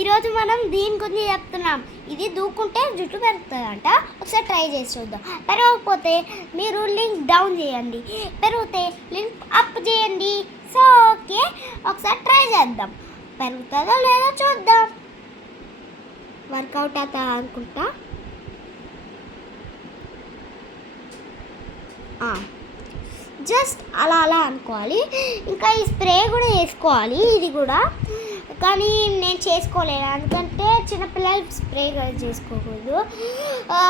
ఈరోజు మనం దీని గురించి చెప్తున్నాం. ఇది దూకుంటే జుట్టు పెరుగుతుందంట. ఒకసారి ట్రై చేసి చూద్దాం. పెరగకపోతే మీరు లింక్ డౌన్ చేయండి, పెరిగితే లింక్ అప్ చేయండి. సో ఓకే, ఒకసారి ట్రై చేద్దాం. పెరుగుతుందో లేదో చూద్దాం. వర్కౌట్ అవుతా అనుకుంటా. జస్ట్ అలా అలా అనుకోవాలి. ఇంకా ఈ స్ప్రే కూడా వేసుకోవాలి, ఇది కూడా. కానీ నేను చేసుకోలేను, ఎందుకంటే చిన్నపిల్లలు స్ప్రే కూడా చేసుకోకూడదు.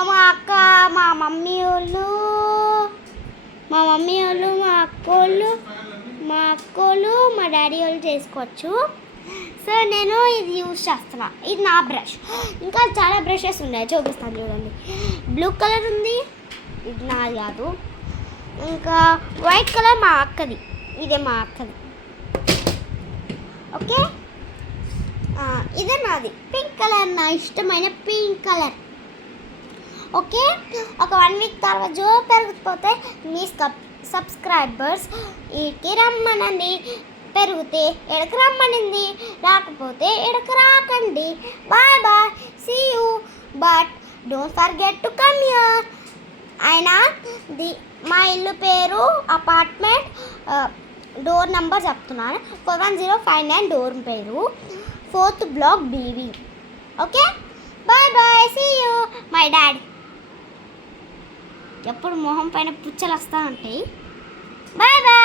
మా అక్క, మా మమ్మీ వాళ్ళు, మా అక్కోళ్ళు, మా డాడీ వాళ్ళు చేసుకోవచ్చు. సో నేను ఇది యూజ్ చేస్తున్నా. ఇది నా బ్రష్. ఇంకా చాలా బ్రషెస్ ఉన్నాయి, చూపిస్తాను చూడండి. బ్లూ కలర్ ఉంది, ఇది నాది కాదు. ఇంకా వైట్ కలర్ మా అక్కది, ఇదే మా అక్కది. ఓకే, ఇదే నాది. పింక్ కలర్, నా ఇష్టమైన పింక్ కలర్. ఓకే, ఒక 1 వీక్ తర్వాత జో పెరిగిపోతే మీ సబ్స్క్రైబర్స్ ఇక్కడికి రమ్మనండి. పెరిగితే ఎడకు రమ్మనింది, రాకపోతే ఎడకు రాకండి. Bye bye, see you, but don't forget to come here. అయినా మా ఇల్లు పేరు అపార్ట్మెంట్, డోర్ నెంబర్ చెప్తున్నాను, 41059 డోర్ పేరు, 4th block BV. Okay, bye bye, see you. My dad ఎప్పుడు మొహం పైన పుచ్చలు వస్తూ ఉంటాయి. Bye bye.